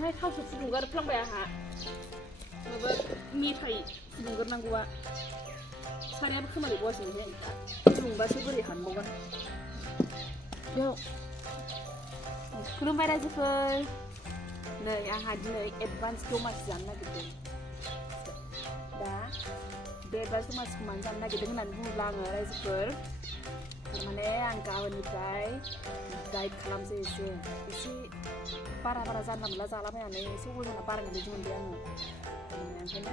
ให้เข้าสุดफुदुंगारफ्लांबाय आंहा माबा मेथाइ फुदुंग्रोनांगौआ सारायाबो खोमालायबावासोहाय फुदुंबासो बोरै हानबावगोन बेयाव खुलुमबाय रायजोफोर नै आंहा दिनै एडभान्स दमासि जानो नागिरदों दा बे एडभान्स दमासिखौ मानो जानो नागिरदों होननानै बुङोब्ला आङो रायजोफोर थारमाने आं गाबोननिफ्राय डाइट खालामसै एसे बारा जानला मोनला जालाबायनानै एसे अजना बारायनाय बायदि मोनबाय आङो ओंखायनो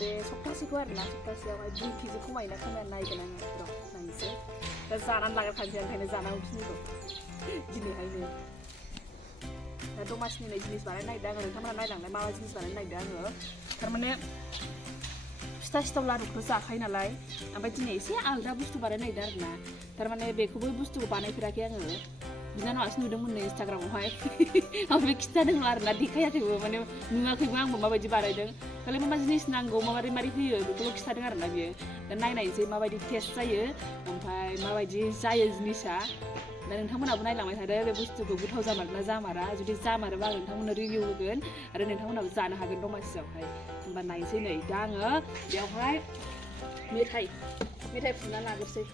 बे सप्तासेखौ आरोना सप्तासेयावहाय 2 केजि खमायना नायगोन आङो र' नायनोसै दा जानानै लाग्रोखानोसै ओंखायनो जानांगौखिनिखौ दिनैहायनो दा दमासिनि जिनिस बानायनो नागिरदों आङो नोंथांमोना नायलांनाय मा जिनिस बानायनो नागिरदों आङो थारमाने फिथा सिथाव लारुखौ जाखायो नालाय ओमफ्राय दिनै एसे आलदा बुस्थु बानायनो नागिरदों आरोना थारमाने बेखौबो बुस्थुखौ बानायफेराखै आङो बिनानावासो नुदोंमोन नै इन्सटाग्रामावहाय ओमफ्राय खिन्थादोंमोन आरोना देखायाखैबो माने नुवाखैबो आंबो माबायदि बानायदों खालि मा जिनिस नांगौ माबोरै होयो बेखौल' खिन्थादों आरोना बियो दा नायनायसै माबायदि टेस्ट जायो ओमफ्राय माबायदि जायो जिनिसा दा नोंथांमोनाबो नायलांबाय थादो बे बुस्थुखौ गोथाव जामारोना जामारा जुदि जामारोबा आं नोंथांमोननो रिभिउ होगोन आरो नोंथांमोनाबो जानो हागोन दमासियावहाय होमबा नायनोसै नै दा आङो बेयावहाय मेथाइ फुना लाग्रोसै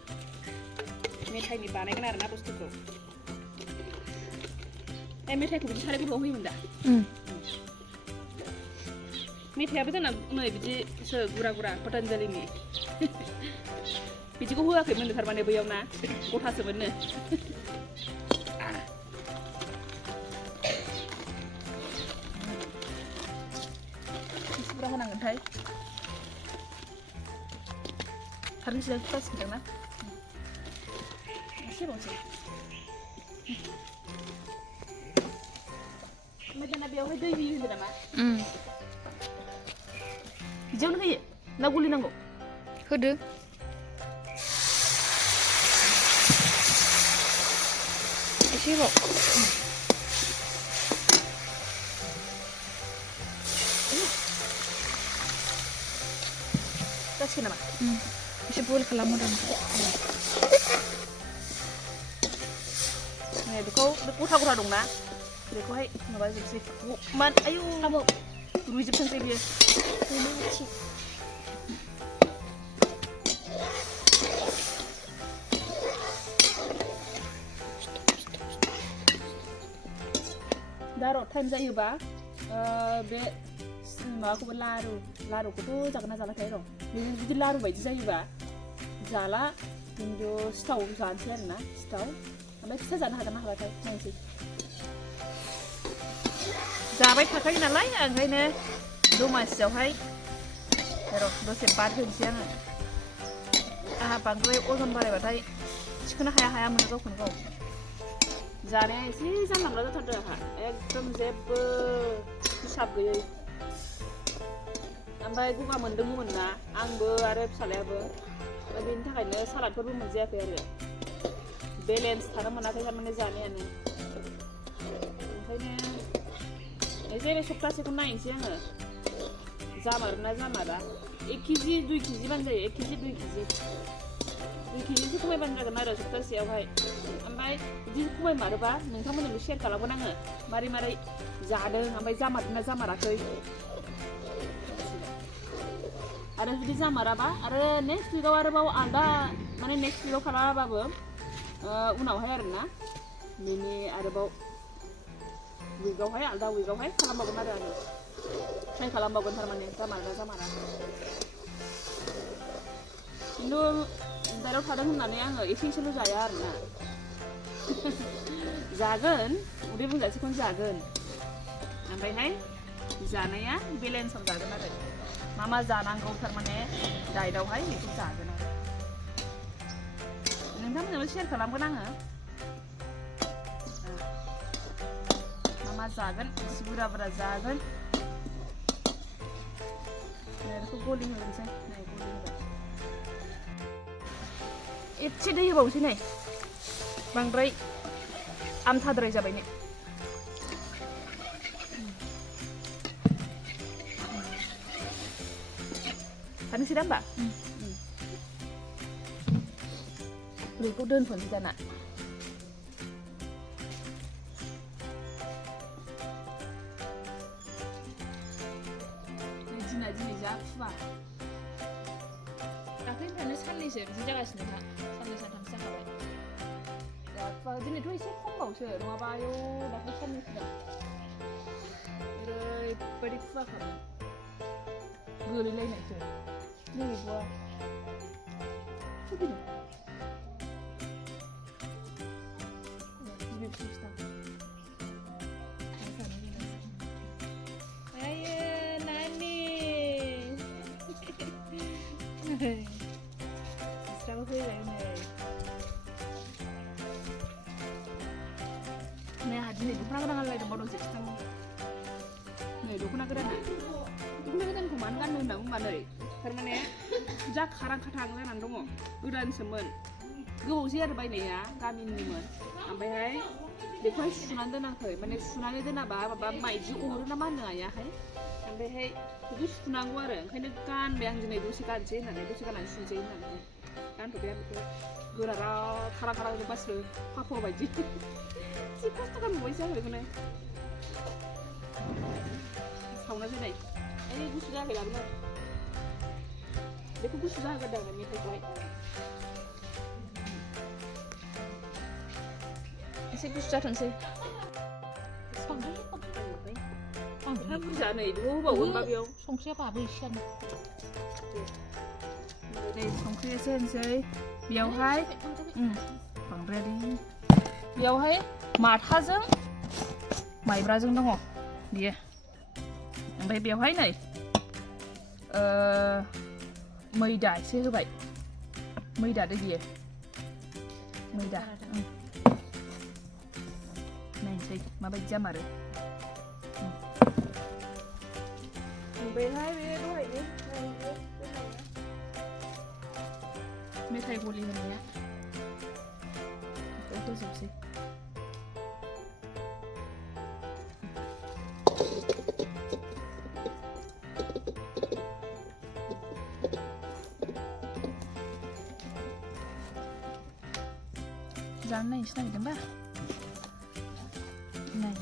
मेथाइनि बानायगोन आरोना बुस्थुखौ मेथाइखौ बिदि साराय गुदुंआव होयोमोन दा मेथाइयाबो जोंना नै बिदिसो गुरा पतंजलिनि बिदिखौ होआखैमोन थारमाने बैयाव ना गथासोमोननो बेसेबां होनांगोनथाय खारनोसै जासिगोन ना एसे बावसै ओमफ्राय दाना बेयावहाय दै होयो होनदों नामा बिदियावनो होयो ना गलिनांगौ होदो एसेबाव जासिगोन नामा एसे बयल खालामहरदों बेखौ गथा दंना बेखौहाय माबाजोबसै आयु रुइजोबथोंसै बियो दा र' टाइम जायोबा बे माबाखौबो लारुखौथ' जागोन ना जालाखाय र' जुदि लारु बायदि जायोबा जाला खिन्थु सिथाव जानोसै आरोना सिथाव ओमफ्राय फिथा जानो हागोन ना हायाथाय नायनोसै जाबाय थाखायो नालाय ओंखायनो दमासियावहाय र' दसे बाद होनोसै आङो आंहा बांद्राय अजन बारायबाथाय थिखोनो हाया मोनो गावखौनो गाव जानाया एसे जानला मोनला जाथारदों आंहा एकदम जेबो हिसाब गैयै ओमफ्राय गगा मोनदोंमोन ना आंबो आरो फिसालायाबो बेनि थाखायनो सालादफोरबो मोनजायाखै आरो बेलेन्स थानो मोनाखै थारमाने जानायानो ओंखायनो एसे बे सप्तासेखौ नायनोसै आङो जामारोना जामारा 1 केजि 2 केजिबानो जायो 1 केजि 2 केजि 2 केजिसो खमायबानो जागोन आरो सप्तासेयावहाय ओमफ्राय बिदि खमायमारोबा नोंथांमोननोबो शेयार खालामगोन आङो मारै जादों ओमफ्राय जामारदोंना जामाराखै आरो जुदि जामाराबा आरो नेक्स्ट उइकआव आरोबाव आलदा माने नेक्स्ट उइकआव खालामाबाबो उनावहाय आरोना बेनि आरोबाव उइकआवहाय आलदा उइकआवहाय खालामबावगोन आरो आङो ट्राइ खालामबावगोन थारमाने जामारा खिन्थु दाइराव थादों होननानै आङो एसेल' जाया आरोना जागोन उदै बुंजासेखौनो जागोन ओमफ्रायहाय जानाया बेलेन्सआव जागोन आरो मा जानांगौ थारमाने डाइटआवहाय बेखौ जागोन आरो नोंथांमोननोबो शेयार खालामगोन आङो मा जागोन एसे बुरजा जागोन बेखौ गलि होनोसै नै गलि होबाय एसे दै होबावनोसै नै बांद्राय आमथाद्राय जाबाय ने खानोसै दा होमबा बेखौ दोनथ'नोसै दाना दिनै जा खुवा दाख्लैनिफ्रायनो साननैसो बिदि जागासिनो दा साननै सानथामसो जाखाबाय जा खुवा दिनैथ' एसे खमबावसो नङाबा आयौ दाख्लै साननैसो दा ओरैबायदि खुवाखामोन गोलैलायनायसो नै गैबावा फैदो गिबि फिसा ayo nani Sekarang fैबाय नै दिनै दख'ना गोदान गानलायदोंबा दसे खिथां नै दख'ना गोदानखौ मानो गाननो होनना बुंबा नै थारमाने जा खारां खाथां जानानै दङ गोदानसोमोन गोबावसै आरो बायनाया गामिनिमोन ओमफ्रायहाय बेखौहाय सुनानै दोनाखै माने सुनानै दोनाबा माबा माइदि अरो ना मा होनो आइयाहाय ओमफ्रायहाय बेखौ सुनांगौ आरो ओंखायनो गानबाय आं दिनै दसे गानसै होननानै दसे गाननानै सुनोसै होननानै गानथ'बाय आं बेखौ गोरारा खारां खारां जोब्बासो पापर बायदि जि खस्थ' गानबावबायसो आं बेखौनो सावना फैनाय ओइ गुसु जायाखै लाबोनो बेखौ गुसु जाहोगोरदों आं मेथाइखौहाय एसे गुसु जाथोंसै हा बुरजा नै बेखौ होबावगोनबा बेयाव संख्रिया बाबो एसेयानो नै संख्रि एसे होनोसै बेयावहाय बांद्राय बेयावहाय माथाजों माइब्राजों दङ बियो ओमफ्राय बेवहाय नै मैदा एसे होबाय मैदा दे बियो मैदा नायनोसै माबायदि जामारो ओमफ्रायहाय बे दहायनि मेथाइ गलि होनाया बेखौ होजोबसै जानो नायनोसो नागिरदोंबा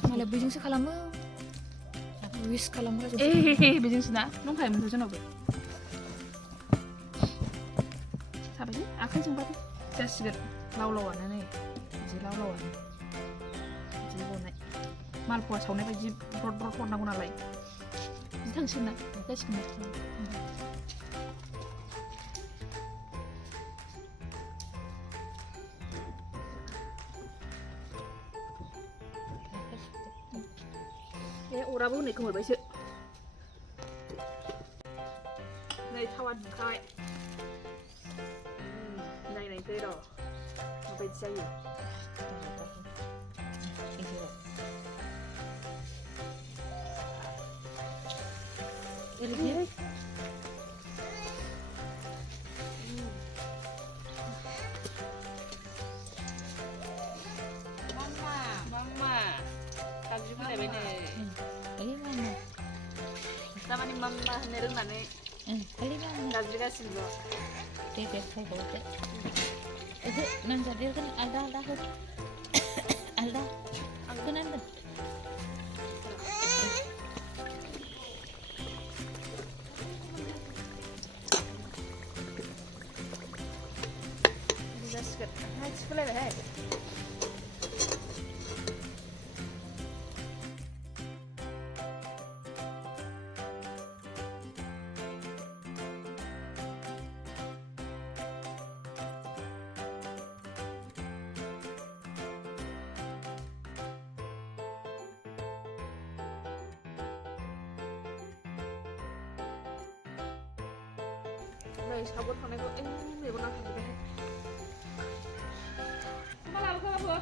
malah bijing sekalamu wis kalamu aja bijing sena dंखायोमोनथ' जोंनावबो साबायदि आखाइजों बादि जासिगोन लाव लावानो नै बिदि लाव लावानो बिदि गनाय मालपुवा सावनाय बायदि ब्रद ब्रद हरनांगौ नालाय बिदि थांसिगोन ना जासिगोन ना अराबो होनायखौ हरबायसो नै थावा दुंखाबाय नायनायसै र' माबायदि जायो ओरैहाय मामा गाज्रि फैलायबाय नै Namanya mama nerunane. Kali kan gaji kasih lo. Dede foto. Itu nan jadi kan ada. Ada. Aku nanti. Bisa sekali. Hai, sekolah deh. Này sabun thằng này có em để con làm gì đây? Không làm không vừa?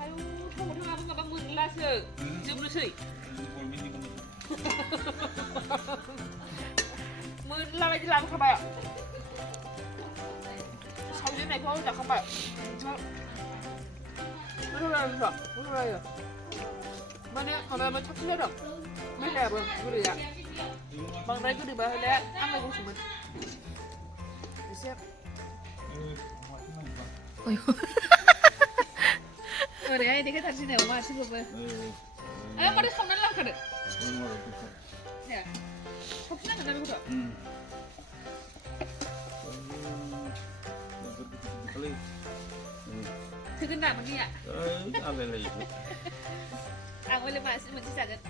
Ayo, không một thằng làm nggak bangun lah se, jam lu sih. Mưa làm gì làm không phải? Sau cái này thôi là không phải. Mưa làm gì? Mưa làm gì? Mà nè, còn là mới chắc chắn được. Mấy đẹp rồi, cái gì ạ? Bằng đây cứ đi bà lẽ, ăn này cũng chỉ mình. Để xem. Ôi. ओरैहाय इदिखौ थारसिनो अमा हारसिंखौबो माथो खावनानै लांखादो ए खावफिननांगोन ना बेखौथ' थोगोन ना मोननैया आं हले मासे मोनसे जागोन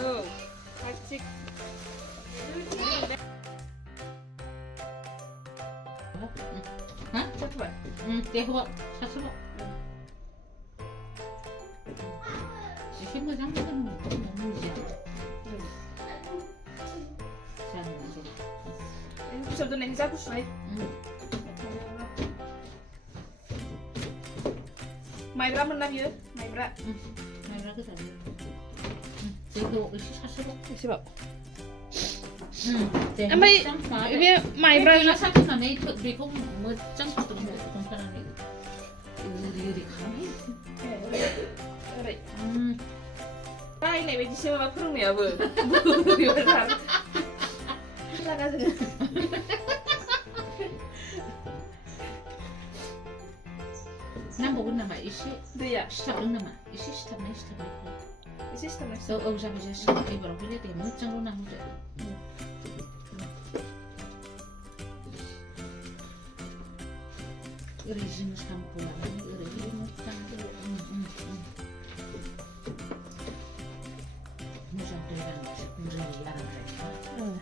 औ हारसिं Hah? coba Dia bawa satu bawa. Isi macam tu kan mungkin. Jangan jadi. ini bisa tuh nih satu slide Maibra menang ya Maibra Mana tu tadi? Dia bawa isi satu bawa. siapa Dia Ambil ini Maibra Dia satu kan itu dia kau macam tu kan ni. Iri kami. 그래 라인에 왜 지시면 푸르미 여보 이걸 다 나가지고 Nama guna nama isi. dia Stop nama isi stop ni stop ni. 시스템을 So, usah bisa stop ni baru pilih dia macam guna muda. Rezim sampulan ini rezim macam tu. Macam tu kan, rezim yang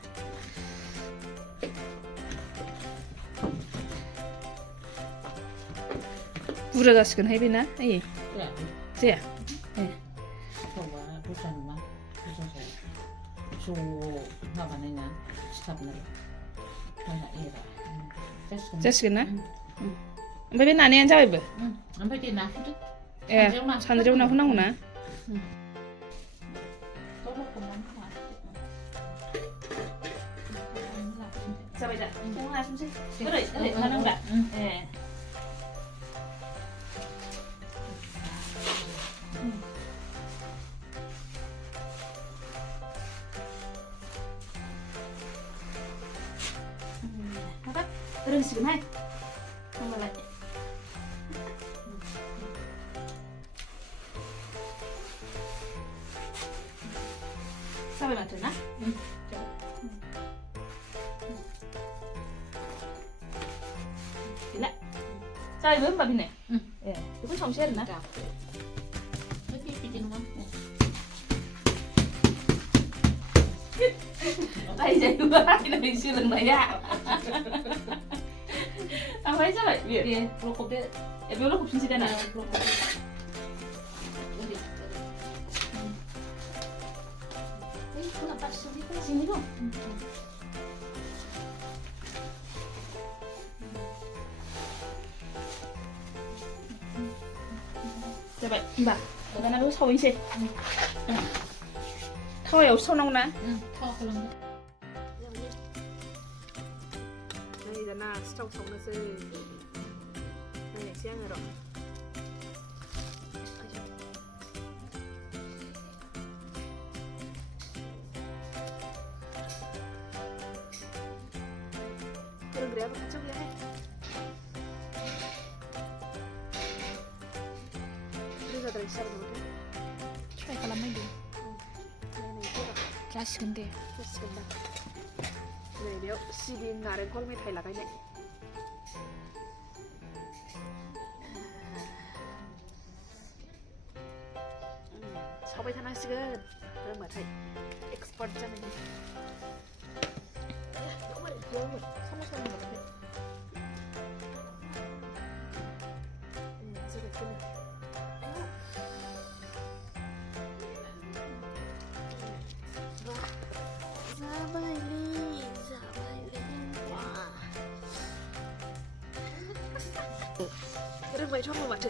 부러 자식은 해비나? 예. Ya, 쟤야. coba bukan mah, bukan saya. So, apa ni na? Stop ni. Mana era? 자식은나? 왜 나네 안 잡아봐. Sampai dia nak tu. 예. 산드레우나 후나구나. Tolong kemana? 잡아자. 공하 숨쉬. 그래, 그래. 하는 거야. 예. 봐봐. 그런 식으로 해. 한번 해. 사회 맞췄나? Gila. Sabi ba mabine? Eh, itu pun share na. Tapi bikin uang. Ay, jadi ba na silang na ya. Apa aja ba? Dia rokok dia. Eh, belum kupsin sida na. Rokok. Kenapa sini? Sini dong. Coba, Mbak. Bagaimana lu sawin sih? Kau ya usah nong na. Kau kalau Này giờ nào trong sống nó sẽ này sẽ nghe rồi. Kau kira apa kacau ya? Ini sudah terisi ada mana? Try kalau main deh. Ini dia. Kelas gede. Terus sebentar. Này nếu Sibin 나를 꼴매 다 나가네. 서베 하나씩은 그런 거 다 엑스퍼트잖아요. 너무 너무 사무실에 거 같아. 지금 그냥. Keren baik cuma macam,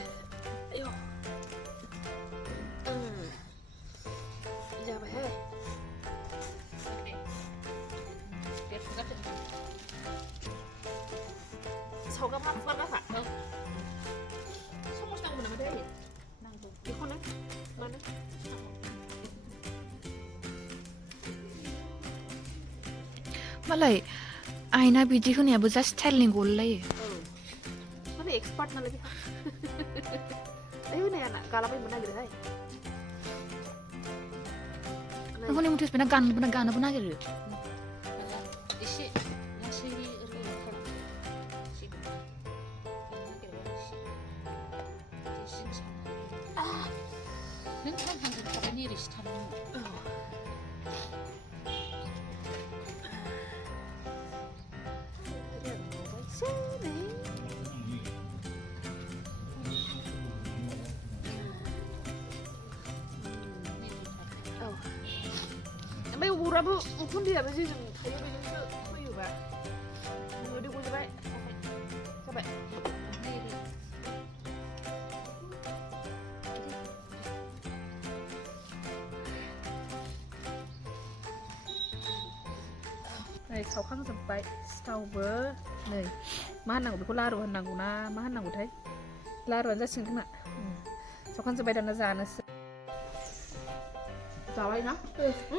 ayo, jangan baik. Sauga apa apa apa? Semua sedang menang deh. Di mana? Mana? Malay, आइना बिदि होनायाबो जा स्टाइलनि गलायो माने expert नालाय बेहा आय होनाया ना गालाबायनो नागिरोहाय हनै मुथेस बेना गानोबो नागिरो एसे लासै नों थांखांजों थाबाय नेरिसो थानांगौ ओमफ्राय अराबो उखुन्दैयाबो जेजों थायो बेजोंसो फैयोबा मोदै गजोबबाय जाबाय नै सावखांजोब्बाय सिथावबो नै मा होननांगौ बेखौ लारु होननांगौ ना मा होननांगौथाय लारुआनो जासिगोन खोमा सावखांजोब्बाय दाना जानोसै जाबाय ना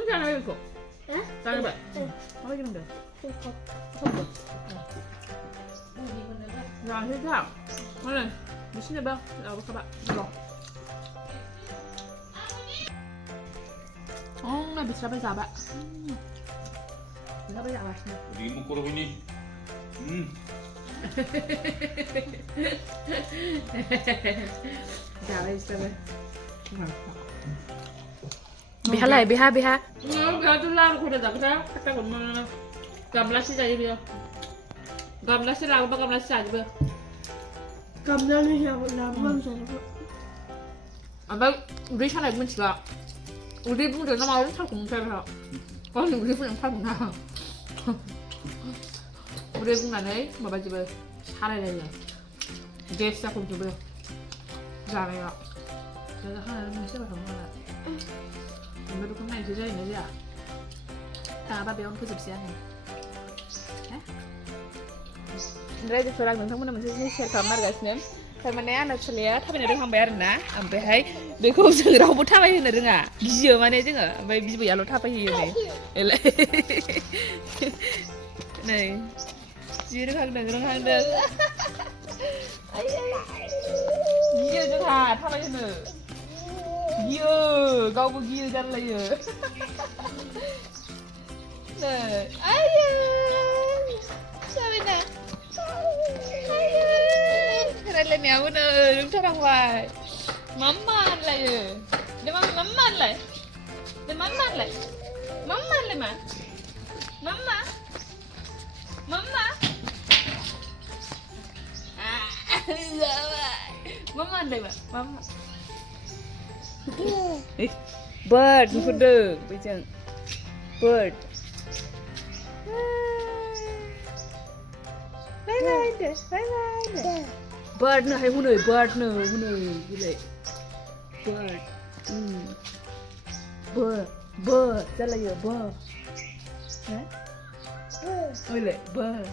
जानाय बेखौ जाबाय माबायदि मोनदों जानोसै था हनै बिसिनोबो लाबोखाबा र' बिस्राबो जाबाय बिस्राबो जागासिनो Di mo kurang ini. जाबाय बिस्राबो बेहालाय बेहा बेहाथ' लारुखौनो जागोन खाथाखौ गामलासे जायो बेयो गामलासे लाबोबा गामलासे जाजोबो गामलासे लाबोबा ओमफ्राय उदै सानायबो मिथिला उदै बुंदों ना माबा थावखौ मोनखाय बेहा गावनि उदै बुंदों थाव मोना उदै बुंनानै माबाजोबो सालायलायो गेस जाख'जोबो जानाया जाखांनानै मोनसे बाथौ नालाय ओमफ्राय बेखौ नायनोसै जायोना जाया थाङाबा बेयावनो फोजोबसै आङो रायजोफोर आं नोंथांमोननो मोनसे जिनिस शेयार खालामनो नागिरगासिनो थारमाने आंना फिसालाया थाबायनो रोंहांबाय आरोना ओमफ्रायहाय बेखौ जों रावबो थाबायहोनो रोङा गियो माने जोङो ओमफ्राय बिबैयाल' थाबायहोयो नै जि रोंहांदों गियो जोंहा थाबायहोनो गियो गावबो गियो जारलायो नै आयै जाबायना रायलायनायाबो नै रोंथारांबाय माम्मा होनलायो दे माम्मा होनलाय दे माम्मा होनलाय माम्मा होनलाय मा माम्मा माम्मा माम्मा होनलाय मा माम्मा bird नुहुरदों बेजों bird bird नोहाय हनै bird नो हनै बिलाय bird जालायो bird ओइलाय bird